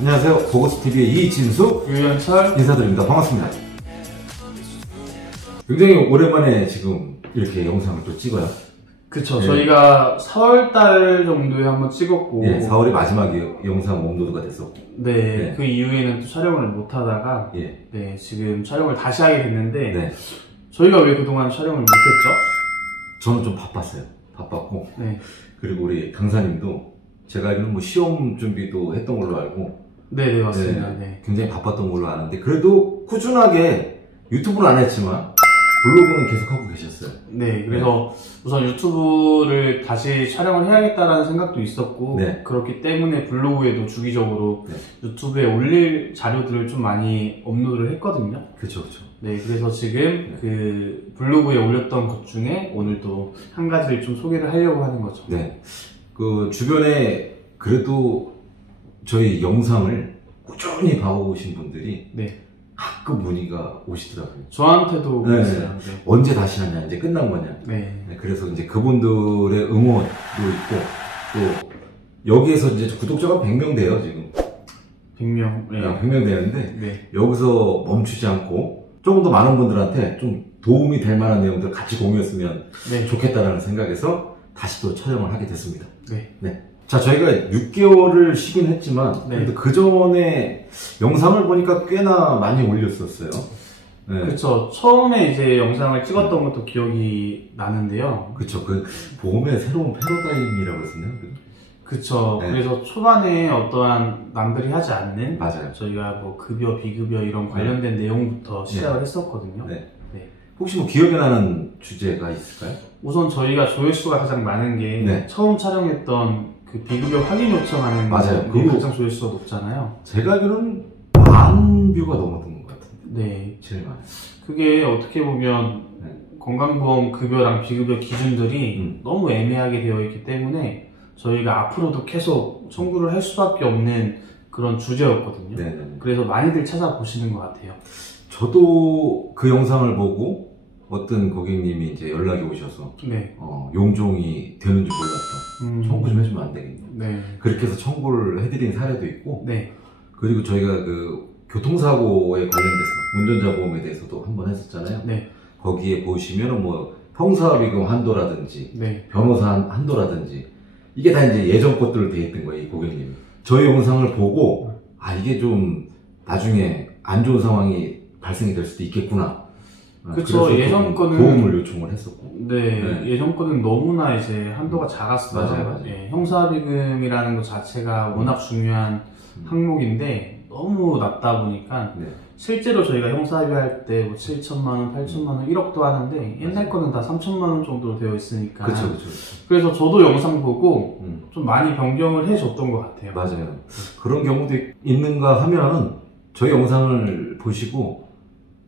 안녕하세요. 보고스TV의 이진수, 유현철 인사드립니다. 반갑습니다. 굉장히 오랜만에 지금 이렇게 영상을 또 찍어요. 그쵸. 네. 저희가 4월달 정도에 한번 찍었고, 예, 4월이 마지막 영상 업로드가 됐었고, 네, 네, 그 이후에는 또 촬영을 못 하다가, 예, 네, 지금 촬영을 다시 하게 됐는데, 네, 저희가 왜 그동안 촬영을 못 했죠? 저는 좀 바빴어요. 바빴고, 네, 그리고 우리 강사님도 제가 알기로는 뭐 시험 준비도 했던 걸로 알고, 네, 맞습니다. 네, 굉장히 바빴던 걸로 아는데, 그래도 꾸준하게 유튜브는 안 했지만 블로그는 계속 하고 계셨어요. 네, 그래서 우선 유튜브를 다시 촬영을 해야겠다라는 생각도 있었고, 네, 그렇기 때문에 블로그에도 주기적으로 유튜브에 올릴 자료들을 좀 많이 업로드를 했거든요. 그쵸, 그쵸. 네, 그래서 지금 그 블로그에 올렸던 것 중에 오늘 또 한 가지를 좀 소개를 하려고 하는 거죠. 네, 그 주변에 그래도 저희 영상을 꾸준히 봐오신 분들이 네, 가끔 문의가 오시더라고요. 저한테도 네, 그랬어요. 네. 언제 다시 하냐, 이제 끝난 거냐. 네. 네, 그래서 이제 그분들의 응원도 있고, 또 여기에서 이제 구독자가 100명 돼요, 지금. 100명. 네. 100명 되는데, 네. 여기서 멈추지 않고 조금 더 많은 분들한테 좀 도움이 될 만한 내용들 같이 공유했으면 네. 좋겠다라는 생각에서 다시 또 촬영을 하게 됐습니다. 네. 네. 자, 저희가 6개월을 쉬긴 했지만, 네. 그래도 그 전에 영상을 보니까 꽤나 많이 올렸었어요. 네. 그쵸. 처음에 이제 영상을 찍었던 것도 기억이 나는데요. 그쵸. 그 보험의 새로운 패러다임이라고 했었나요? 그쵸. 네. 그래서 초반에 어떠한 남들이 하지 않는, 맞아요. 저희가 뭐 급여, 비급여 이런 관련된 내용부터 시작을 했었거든요. 네. 네. 혹시 뭐 기억에 나는 주제가 있을까요? 우선 저희가 조회수가 가장 많은 게 네. 처음 촬영했던 그 비급여 확인 요청하는 맞아요. 게 가장 조회수가 높잖아요. 제가 알기로는 10,000뷰가 넘었던 것 같은데. 네. 제일 많아요. 그게 어떻게 보면 네. 건강보험 급여랑 비급여 기준들이 너무 애매하게 되어 있기 때문에 저희가 앞으로도 계속 청구를 할 수밖에 없는 그런 주제였거든요. 네네. 그래서 많이들 찾아보시는 것 같아요. 저도 그 영상을 보고 어떤 고객님이 이제 연락이 오셔서 네. 용종이 되는지 몰랐다. 청구 좀 해주면 안 되겠냐. 네. 그렇게 해서 청구를 해드린 사례도 있고, 네. 그리고 저희가 그 교통사고에 관련돼서 운전자 보험에 대해서도 한번 했었잖아요. 네. 거기에 보시면 뭐 형사비금 한도라든지 네. 변호사 한도라든지 이게 다 이제 예전 것들로 되어 있던 거예요, 이 고객님이. 저희 영상을 보고 이게 좀 나중에 안 좋은 상황이 발생이 될 수도 있겠구나. 그쵸. 예전 거는 도움을 요청을 했었고. 네. 예전 거는 너무나 이제 한도가 작았어요. 맞아요. 네. 형사비금이라는 것 자체가 워낙 중요한 항목인데 너무 낮다 보니까 네. 실제로 저희가 형사비 할 때 뭐 7천만원, 8천만원, 1억도 하는데 옛날 거는 다 3천만원 정도로 되어 있으니까. 그쵸. 그래서 저도 영상 보고 좀 많이 변경을 해줬던 것 같아요. 맞아요. 그런 경우도 있는가 하면 저희 영상을 보시고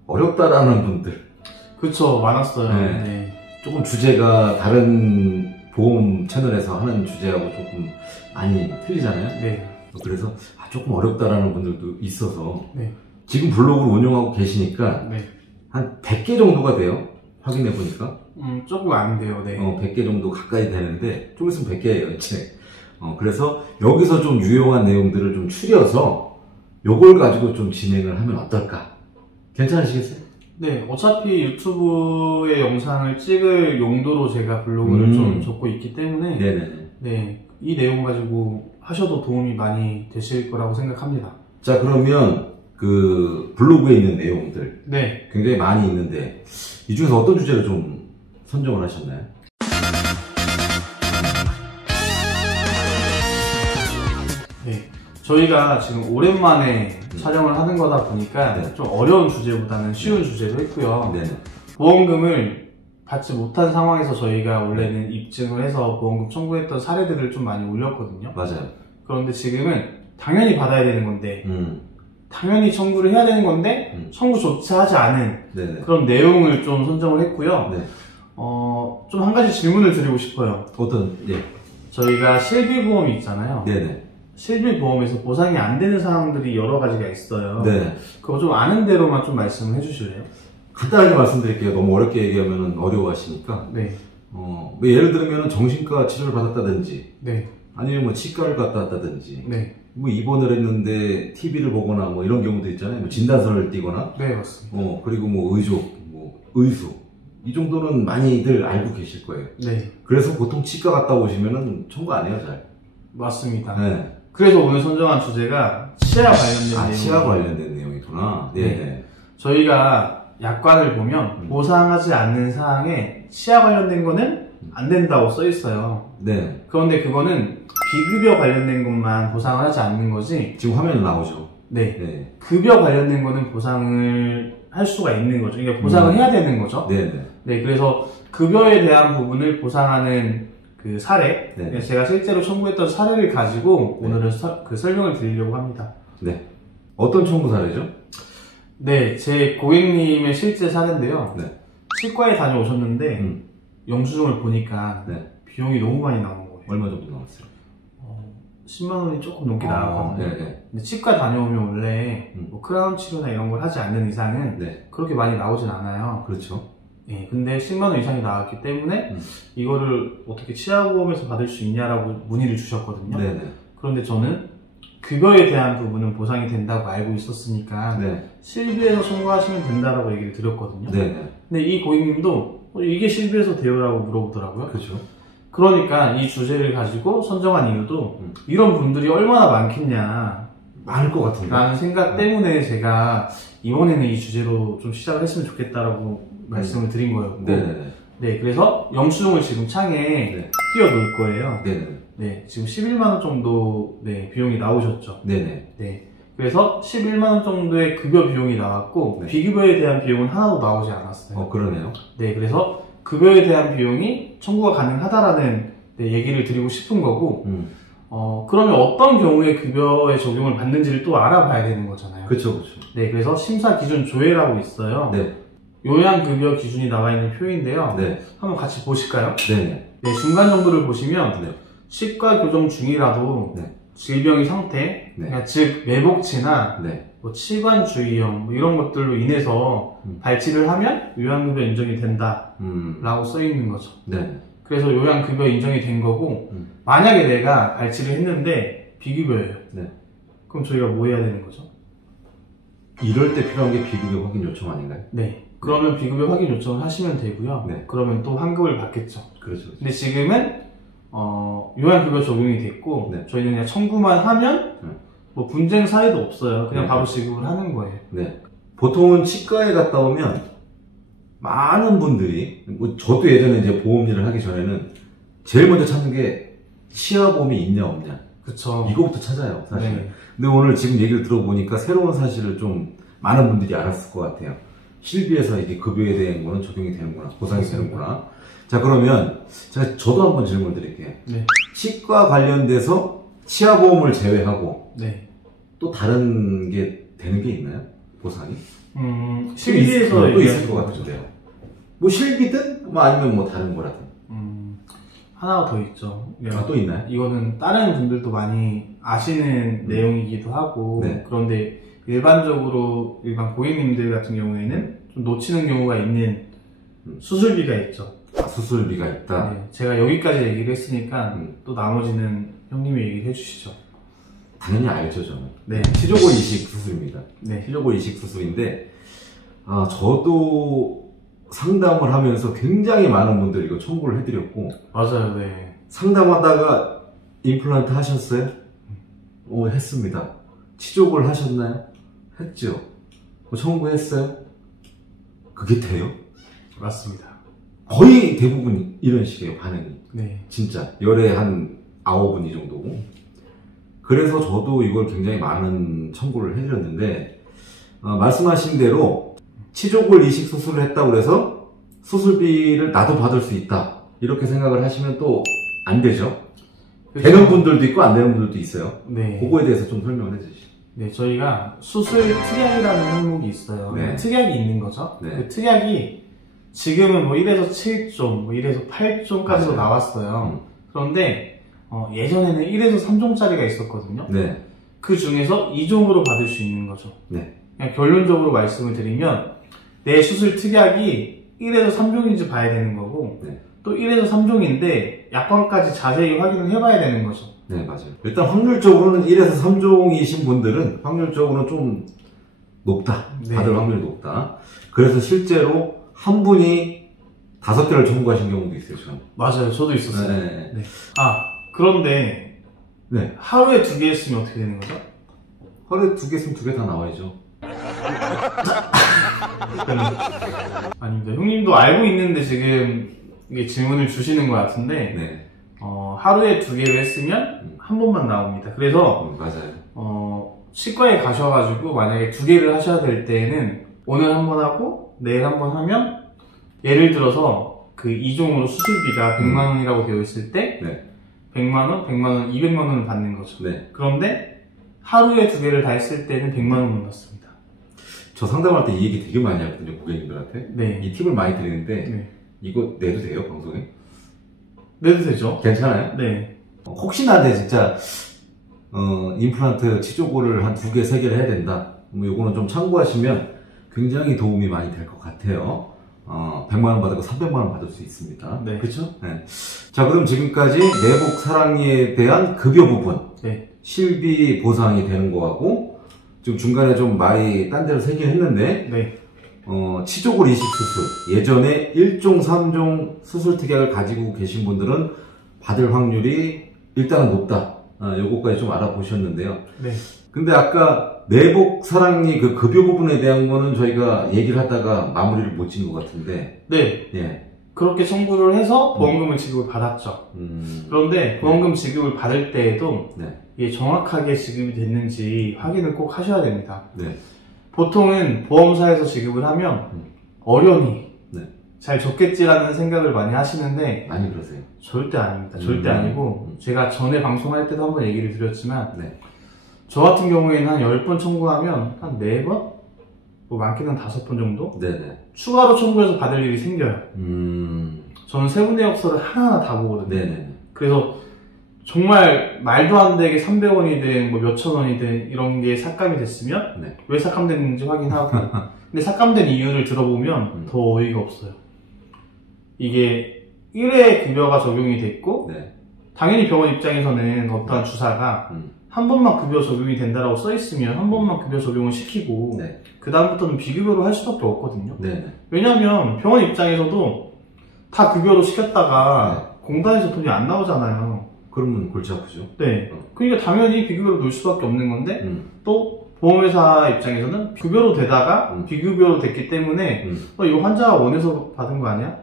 어렵다라는 분들. 그쵸. 많았어요. 네. 네. 조금 주제가 다른 보험 채널에서 하는 주제하고 조금 많이 틀리잖아요. 네. 그래서 조금 어렵다라는 분들도 있어서 네. 지금 블로그를 운영하고 계시니까 네. 한 100개 정도가 돼요. 확인해 보니까. 조금 안 돼요. 네. 100개 정도 가까이 되는데 좀 있으면 100개예요, 이제. 그래서 여기서 좀 유용한 내용들을 좀 추려서 요걸 가지고 좀 진행을 하면 어떨까? 괜찮으시겠어요? 네, 어차피 유튜브에 영상을 찍을 용도로 제가 블로그를 좀 적고 있기 때문에 네네네. 네, 이 내용 가지고 하셔도 도움이 많이 되실 거라고 생각합니다. 자, 그러면 그 블로그에 있는 내용들 네, 굉장히 많이 있는데 이 중에서 어떤 주제를 좀 선정을 하셨나요? 네, 저희가 지금 오랜만에 촬영을 하는 거다 보니까 네. 좀 어려운 주제보다는 쉬운 주제로 했고요. 네네. 보험금을 받지 못한 상황에서 저희가 원래는 입증을 해서 보험금 청구했던 사례들을 좀 많이 올렸거든요. 맞아요. 그런데 지금은 당연히 받아야 되는 건데 당연히 청구를 해야 되는 건데 청구조차 하지 않은 네네. 그런 내용을 좀 선정을 했고요. 네. 좀 한 가지 질문을 드리고 싶어요. 어떤, 예. 저희가 실비보험이 있잖아요. 네네. 실비보험에서 보상이 안 되는 사항들이 여러 가지가 있어요. 네. 그거 좀 아는 대로만 좀 말씀을 해주실래요? 간단하게 말씀드릴게요. 너무 어렵게 얘기하면 어려워하시니까. 네. 뭐 예를 들면 정신과 치료를 받았다든지, 네. 아니면 뭐 치과를 갔다 왔다든지, 네. 뭐 입원을 했는데 TV를 보거나 뭐 이런 경우도 있잖아요. 뭐 진단서를 띄거나, 네, 맞습니다. 그리고 뭐 의족, 뭐 의수 이 정도는 많이들 알고 계실 거예요. 네. 그래서 보통 치과 갔다 오시면은 청구 안 해요, 잘. 맞습니다. 네. 그래서 오늘 선정한 주제가 치아 관련된 내용. 치아 관련된 내용이구나. 네. 네. 저희가 약관을 보면 보상하지 않는 사항에 치아 관련된 거는 안 된다고 써 있어요. 네. 그런데 그거는 비급여 관련된 것만 보상을 하지 않는 거지. 지금 화면에 나오죠. 네. 네. 급여 관련된 거는 보상을 할 수가 있는 거죠. 그러니까 보상을 해야 되는 거죠. 네. 네. 그래서 급여에 대한 부분을 보상하는 그 사례, 네. 제가 실제로 청구했던 사례를 가지고 네. 오늘은 그 설명을 드리려고 합니다. 네. 어떤 청구 사례죠? 네, 제 고객님의 실제 사례인데요. 네. 치과에 다녀오셨는데 영수증을 보니까 네. 비용이 너무 많이 나온 거예요. 얼마 정도 나왔어요? 10만 원이 조금 넘게 나왔거든요. 네. 근데 치과 다녀오면 원래 뭐 크라운 치료나 이런 걸 하지 않는 이상은 네. 그렇게 많이 나오진 않아요. 그렇죠. 네, 근데 10만 원 이상이 나왔기 때문에 이거를 어떻게 치아보험에서 받을 수 있냐라고 문의를 주셨거든요. 네네. 그런데 저는 급여에 대한 부분은 보상이 된다고 알고 있었으니까 네. 실비에서 청구하시면 된다라고 얘기를 드렸거든요. 네네. 근데 이 고객님도 이게 실비에서 돼요라고 물어보더라고요. 그렇죠. 그러니까 이 주제를 가지고 선정한 이유도 이런 분들이 얼마나 많겠냐 많을 것 같은데. 라는 생각 때문에 제가 이번에는 이 주제로 좀 시작을 했으면 좋겠다라고 말씀을 드린 거였고. 네네네. 네, 그래서 영수증을 지금 창에 네. 띄워 놓을 거예요. 네네. 네, 지금 11만원 정도 비용이 나오셨죠. 네네. 네. 그래서 11만원 정도의 급여 비용이 나왔고 네. 비급여에 대한 비용은 하나도 나오지 않았어요. 그러네요. 네, 그래서 급여에 대한 비용이 청구가 가능하다라는 얘기를 드리고 싶은 거고, 그러면 어떤 경우에 급여의 적용을 받는지를 또 알아봐야 되는 거잖아요. 그렇죠. 네, 그래서 심사 기준 조회라고 있어요. 네. 요양급여 기준이 나와 있는 표인데요. 네. 한번 같이 보실까요? 네네. 네, 중간 정도를 보시면 네. 치과 교정 중이라도 네. 질병의 상태, 네. 그러니까 즉 매복치나 네. 뭐 치관 주의염 뭐 이런 것들로 인해서 발치를 하면 요양급여 인정이 된다라고 써 있는 거죠. 네. 그래서 요양급여 인정이 된 거고 만약에 내가 발치를 했는데 비급여예요. 네. 그럼 저희가 뭐 해야 되는 거죠? 이럴 때 필요한 게 비급여 확인 요청 아닌가요? 네. 그러면 비급여 확인 요청을 하시면 되고요. 네. 그러면 또 환급을 받겠죠. 그렇죠. 근데 지금은 요양급여 적용이 됐고 네. 저희는 그냥 청구만 하면 뭐 분쟁 사유도 없어요. 그냥 네. 바로 지급을 하는 거예요. 네. 보통은 치과에 갔다 오면 많은 분들이, 뭐 저도 예전에 이제 보험 일을 하기 전에는 제일 먼저 찾는 게 치아보험이 있냐 없냐. 그쵸. 이거부터 찾아요, 사실. 네. 근데 오늘 지금 얘기를 들어보니까 새로운 사실을 좀 많은 분들이 알았을 것 같아요. 실비에서 이게 급여에 대한 거는 적용이 되는구나, 보상이 되는구나. 자, 그러면 저도 한번 질문 드릴게요. 네. 치과 관련돼서 치아보험을 제외하고 네. 또 다른 게 되는 게 있나요? 보상이? 실비에서 또 있을 것 같은데요. 뭐 실비든 뭐 아니면 뭐 다른 거라든. 하나가 더 있죠. 또 있나요? 이거는 다른 분들도 많이 아시는 내용이기도 하고 네. 그런데 일반적으로 일반 고객님들 같은 경우에는 좀 놓치는 경우가 있는 수술비가 있죠. 수술비가 있다. 네, 제가 여기까지 얘기를 했으니까 또 나머지는 형님이 얘기를 해주시죠. 당연히 알죠, 저는. 네. 치조골 이식 수술입니다. 네. 치조골 이식 수술인데, 저도 상담을 하면서 굉장히 많은 분들이 이거 청구를 해드렸고, 맞아요, 네. 상담하다가 임플란트 하셨어요? 했습니다. 치조골 하셨나요? 했죠. 청구했어요? 그게 돼요? 맞습니다. 거의 대부분 이런 식이에요, 반응이. 네. 진짜. 열에 한 9분 이 정도고. 그래서 저도 이걸 굉장히 많은 청구를 해드렸는데, 말씀하신 대로 치조골 이식 수술을 했다고 해서 수술비를 나도 받을 수 있다. 이렇게 생각을 하시면 또 안 되죠. 그렇죠. 되는 분들도 있고 안 되는 분들도 있어요. 네. 그거에 대해서 좀 설명을 해주시죠. 네, 저희가 수술 특약이라는 항목이 있어요. 네. 특약이 있는 거죠. 네. 그 특약이 지금은 뭐 1에서 7종, 뭐 1에서 8종까지도 나왔어요. 그런데 예전에는 1에서 3종짜리가 있었거든요. 네. 그 중에서 2종으로 받을 수 있는 거죠. 네. 그냥 결론적으로 말씀을 드리면 내 수술 특약이 1에서 3종인지 봐야 되는 거고 네. 또 1에서 3종인데 약관까지 자세히 확인을 해봐야 되는 거죠. 네, 맞아요. 일단 확률적으로는 1에서 3종이신 분들은 확률적으로는 좀 높다. 네. 받을 확률이 높다. 그래서 실제로 한 분이 5개를 청구하신 경우도 있어요, 저는. 맞아요. 저도 있었어요. 네. 네. 아, 그런데 네. 하루에 2개 했으면 어떻게 되는 거죠? 하루에 2개 쓰면 2개 다 나와야죠. 아닙니다. 형님도 알고 있는데 지금 이게 질문을 주시는 것 같은데 네. 하루에 2개를 했으면 한 번만 나옵니다. 그래서 맞아요. 치과에 가셔가지고 만약에 2개를 하셔야 될 때에는 오늘 한 번 하고 내일 한 번 하면 예를 들어서 그 2종으로 수술비가 100만 원이라고 되어 있을 때 네. 100만 원, 100만 원, 200만 원을 받는 거죠. 네. 그런데 하루에 2개를 다 했을 때는 100만 원을 받습니다. 저 상담할 때 이 얘기 되게 많이 하거든요, 고객님들한테. 네. 이 팁을 많이 드리는데 네. 이거 내도 돼요, 방송에? 내도 되죠? 괜찮아요? 네. 혹시나 진짜 임플란트 치조골을 한 2개, 3개를 해야 된다. 뭐 요거는 좀 참고하시면 굉장히 도움이 많이 될 것 같아요. 100만 원 받고 300만 원 받을 수 있습니다. 네. 그렇죠? 네. 자, 그럼 지금까지 내복 사랑니에 대한 급여 부분, 네. 실비 보상이 되는 거하고 지금 중간에 좀 말이 딴 데로 새긴 했는데 네. 치조골 이식 수술, 예전에 1종, 3종 수술 특약을 가지고 계신 분들은 받을 확률이 일단은 높다. 요거까지 좀 알아보셨는데요. 네. 근데 아까 내복 사랑니 그 급여 부분에 대한 거는 저희가 얘기를 하다가 마무리를 못 지은 것 같은데. 네. 예. 그렇게 청구를 해서 보험금을 지급을 받았죠. 그런데 보험금 지급을 받을 때에도 네. 이게 정확하게 지급이 됐는지 확인을 꼭 하셔야 됩니다. 네. 보통은 보험사에서 지급을 하면 어련히 네. 잘 줬겠지라는 생각을 많이 하시는데 많이 그러세요. 절대 아닙니다. 절대 아니고 제가 전에 방송할 때도 한번 얘기를 드렸지만 네. 저 같은 경우에는 한 10번 청구하면 한 4번? 뭐 많게는 5번 정도? 네네. 추가로 청구해서 받을 일이 생겨요. 저는 세부 내역서를 하나하나 다 보거든요. 네네. 그래서 정말 말도 안 되게 300원이든 뭐 몇천 원이든 이런 게 삭감이 됐으면 네. 왜 삭감됐는지 확인하고 근데 삭감된 이유를 들어보면 더 어이가 없어요. 이게 1회 급여가 적용이 됐고 네. 당연히 병원 입장에서는 어떠한 주사가 한 번만 급여 적용이 된다라고 써있으면 한 번만 급여 적용을 시키고 네. 그 다음부터는 비급여로 할 수밖에 없거든요. 네네. 왜냐하면 병원 입장에서도 다 급여로 시켰다가 네. 공단에서 돈이 안 나오잖아요. 그러면 골치 아프죠. 네. 그러니까 당연히 비급여로 놓을 수밖에 없는 건데 또 보험회사 입장에서는 급여로 되다가 비급여로 됐기 때문에 이거 환자가 원해서 받은 거 아니야?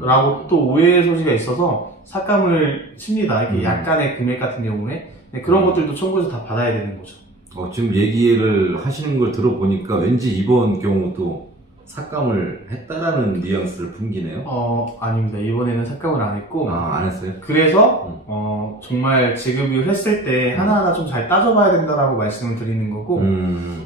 라고 또 오해의 소지가 있어서 삭감을 칩니다. 이렇게 약간의 금액 같은 경우에 네, 그런 것들도 청구해서 다 받아야 되는 거죠. 지금 얘기를 하시는 걸 들어보니까 왠지 이번 경우도 삭감을 했다라는 뉘앙스를 풍기네요. 아닙니다. 이번에는 삭감을 안 했고. 안 했어요? 그래서, 정말 지급을 했을 때 하나하나 좀 잘 따져봐야 된다라고 말씀을 드리는 거고,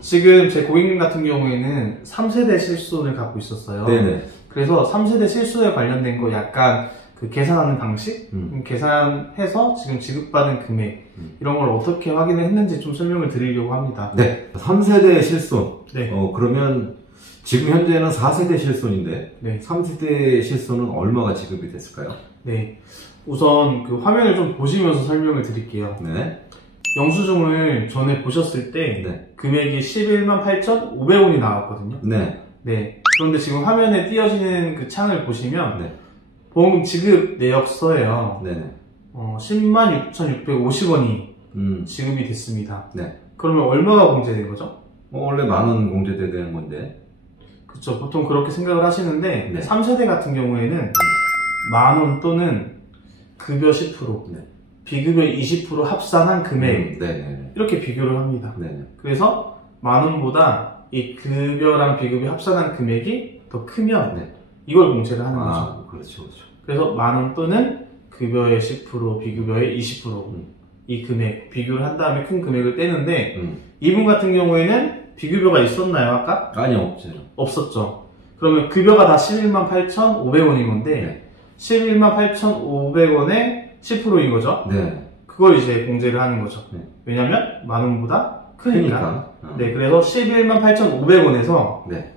지금 제 고객님 같은 경우에는 3세대 실손을 갖고 있었어요. 네네. 그래서 3세대 실손에 관련된 거 약간 그 계산하는 방식? 계산해서 지금 지급받은 금액, 이런 걸 어떻게 확인을 했는지 좀 설명을 드리려고 합니다. 네. 3세대 실손. 네. 그러면 지금 현재는 4세대 실손인데, 네. 3세대 실손은 얼마가 지급이 됐을까요? 네. 우선 그 화면을 좀 보시면서 설명을 드릴게요. 네. 영수증을 전에 보셨을 때 네. 금액이 11만 8,500원이 나왔거든요. 네. 네. 그런데 지금 화면에 띄어지는 그 창을 보시면 네. 보험금 지급 내역서예요. 네네. 10만 6,650원이 지급이 됐습니다. 네. 그러면 얼마가 공제된 거죠? 원래 10,000원 공제돼야 되는 건데. 그쵸. 보통 그렇게 생각을 하시는데 네. 3세대 같은 경우에는 10,000원 또는 급여 10%, 네. 비급여 20% 합산한 금액 네네. 이렇게 비교를 합니다. 네네. 그래서 10,000원보다 이 급여랑 비급이 합산한 금액이 더 크면 네. 이걸 공제를 하는 거죠. 그렇죠, 그렇죠. 그래서 10,000원 또는 급여의 10%, 비급여의 20%이 금액 비교를 한 다음에 큰 금액을 떼는데 이분 같은 경우에는 비급여가 있었나요, 아까? 아니요, 없죠. 없었죠. 그러면 급여가 다 11만 8,500원인 건데 네. 11만 8,500원의 10%인 거죠. 네. 그걸 이제 공제를 하는 거죠. 네. 왜냐면 10,000원보다 크니까. 크니까. 네, 그래서 11만 8,500원에서 네.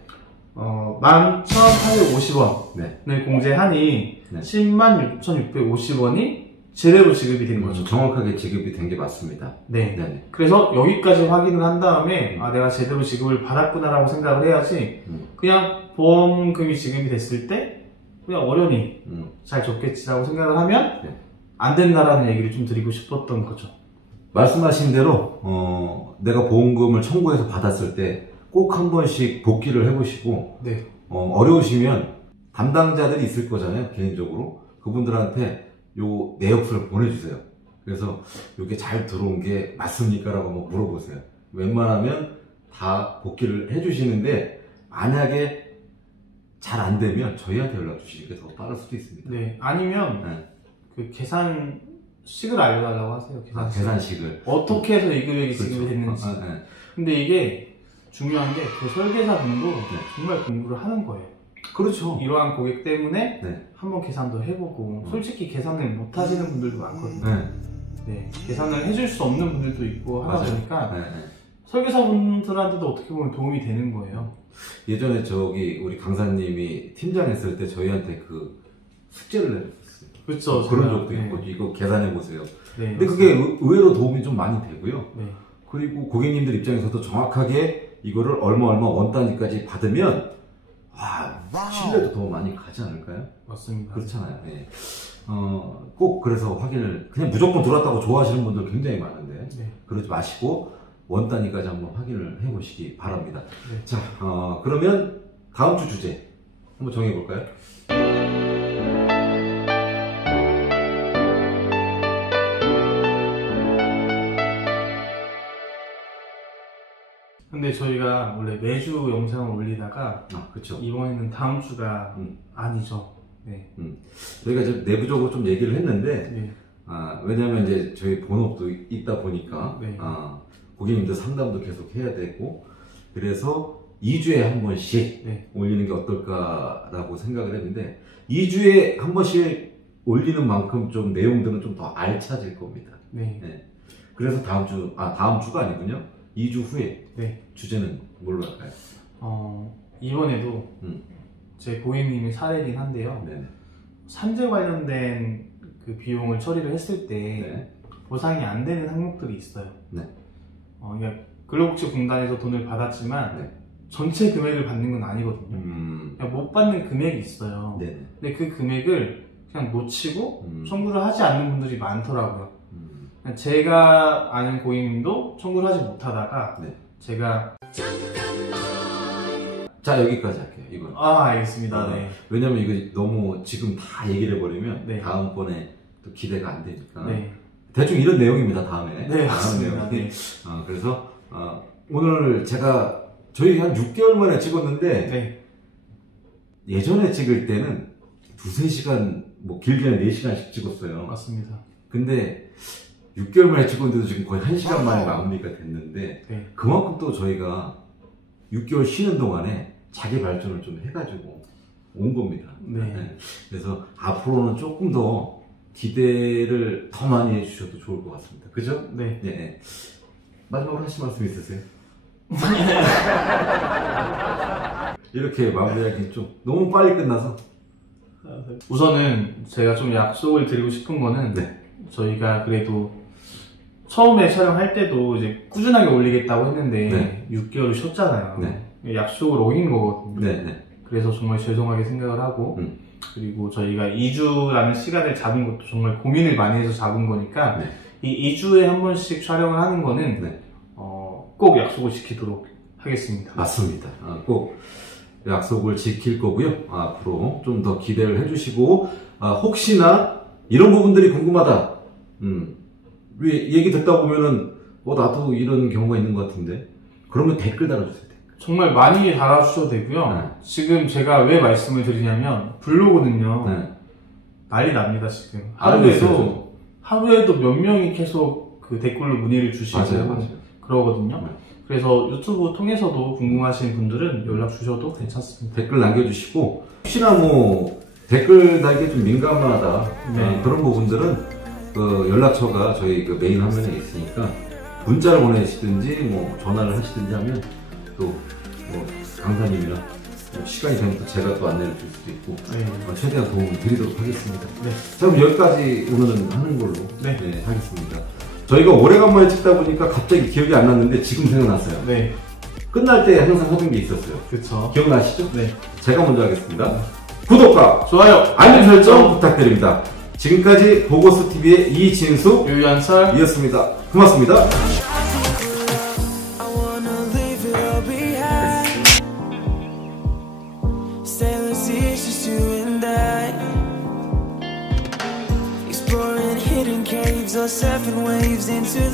11,850원을 공제하니 106,650원이 제대로 지급이 된 거죠. 정확하게 지급이 된 게 맞습니다. 네. 네네. 그래서 여기까지 확인을 한 다음에 내가 제대로 지급을 받았구나라고 생각을 해야지 그냥 보험금이 지급이 됐을 때 그냥 어련히 잘 줬겠지라고 생각을 하면 안 된다라는 얘기를 좀 드리고 싶었던 거죠. 말씀하신 대로 내가 보험금을 청구해서 받았을 때 꼭 한 번씩 복귀를 해보시고 어려우시면 담당자들이 있을 거잖아요. 개인적으로 그분들한테 요 내역서를 보내주세요. 그래서 이게 잘 들어온 게 맞습니까? 라고 한번 물어보세요. 웬만하면 다 복귀를 해주시는데 만약에 잘 안 되면 저희한테 연락 주시는 게 더 빠를 수도 있습니다. 네, 아니면 그 계산식을 알려달라고 하세요. 계산식을 어떻게 해서 이 금액이 지급이 됐는지. 근데 이게 중요한 게 그 설계사분도 정말 공부를 하는 거예요. 그렇죠. 이러한 고객 때문에 한번 계산도 해보고 솔직히 계산을 못 하시는 분들도 많거든요. 계산을 해줄 수 없는 분들도 있고 하다 보니까 설계사분들한테도 어떻게 보면 도움이 되는 거예요. 예전에 우리 강사님이 팀장 했을 때 저희한테 그 숙제를 내줬어요. 그렇죠. 그런 적도 있고 이거 계산해 보세요. 근데 그게 의외로 도움이 좀 많이 되고요. 그리고 고객님들 입장에서도 정확하게 이거를 얼마 원 단위까지 받으면 신뢰도 더 많이 가지 않을까요? 맞습니다. 그렇잖아요. 꼭 그래서 확인을 그냥 무조건 들어왔다고 좋아하시는 분들 굉장히 많은데 그러지 마시고 원 단위까지 한번 확인을 해보시기 바랍니다. 자, 그러면 다음 주 주제 한번 정해볼까요? 근데 저희가 원래 매주 영상을 올리다가 그렇죠. 이번에는 다음 주가 아니죠. 저희가 이제 내부적으로 좀 얘기를 했는데 왜냐면 이제 저희 본업도 있다 보니까 고객님들 상담도 계속 해야 되고 그래서 2주에 한 번씩 올리는 게 어떨까라고 생각을 했는데 2주에 한 번씩 올리는 만큼 좀 내용들은 좀 더 알차질 겁니다. 그래서 다음 주가 아니군요. 2주 후에 주제는 뭘로 할까요? 이번에도 제 고객님이 사례이긴 한데요. 산재 관련된 그 비용을 처리를 했을 때 보상이 안 되는 항목들이 있어요. 그러니까 근로복지공단에서 돈을 받았지만 전체 금액을 받는 건 아니거든요. 그냥 못 받는 금액이 있어요. 근데 그 금액을 그냥 놓치고 청구를 하지 않는 분들이 많더라고요. 제가 아는 고객님도 청구를 하지 못하다가 제가 자 여기까지 할게요. 이건 알겠습니다. 왜냐면 이거 너무 지금 다 얘기를 해버리면 다음번에 또 기대가 안 되니까 대충 이런 내용입니다. 다음에 맞습니다. 그래서 오늘 저희 한 6개월 만에 찍었는데 예전에 찍을 때는 2-3시간 뭐 길게는 4시간씩 찍었어요. 맞습니다. 근데 6개월 만에 찍었는데도 지금 거의 1시간 만에 마무리가 됐는데 그만큼 또 저희가 6개월 쉬는 동안에 자기 발전을 좀 해가지고 온 겁니다. 그래서 앞으로는 조금 더 기대를 더 많이 해주셔도 좋을 것 같습니다. 그죠? 마지막으로 하실 말씀 있으세요? 이렇게 마무리하기 좀 너무 빨리 끝나서 우선은 제가 좀 약속을 드리고 싶은 거는 저희가 그래도 처음에 촬영할 때도 이제 꾸준하게 올리겠다고 했는데 6개월을 쉬었잖아요. 약속을 어긴 거거든요. 그래서 정말 죄송하게 생각을 하고 그리고 저희가 2주라는 시간을 잡은 것도 정말 고민을 많이 해서 잡은 거니까 이 2주에 한 번씩 촬영을 하는 거는 꼭 약속을 지키도록 하겠습니다. 맞습니다. 꼭 약속을 지킬 거고요. 앞으로 좀 더 기대를 해주시고 혹시나 이런 부분들이 궁금하다. 얘기 듣다 보면은 나도 이런 경우가 있는 것 같은데 그러면 댓글 달아주세요. 정말 많이 달아주셔도 되고요. 지금 제가 왜 말씀을 드리냐면 블로그는요 난리 납니다. 지금 하루에도 몇 명이 계속 그 댓글로 문의를 주시고 그러거든요. 그래서 유튜브 통해서도 궁금하신 분들은 연락 주셔도 괜찮습니다. 댓글 남겨주시고 혹시나 뭐 댓글 달기에 좀 민감하다 그런 부분들은 그 연락처가 저희 그 메인 화면에 있으니까 문자를 보내시든지 뭐 전화를 하시든지 하면 또 뭐 강사님이랑 시간이 되면 또 제가 또 안내를 드릴 수도 있고 네. 최대한 도움을 드리도록 하겠습니다. 네. 자, 그럼 여기까지 오늘은 하는 걸로 네. 하겠습니다. 저희가 오래간만에 찍다 보니까 갑자기 기억이 안 났는데 지금 생각났어요. 네. 끝날 때 항상 하던 게 있었어요. 그쵸. 기억나시죠? 네. 제가 먼저 하겠습니다. 구독과 좋아요, 알림 설정 부탁드립니다. 지금까지 보고스TV의 이진수 유연설이었습니다. 고맙습니다. Exploring hidden caves or surfing waves into the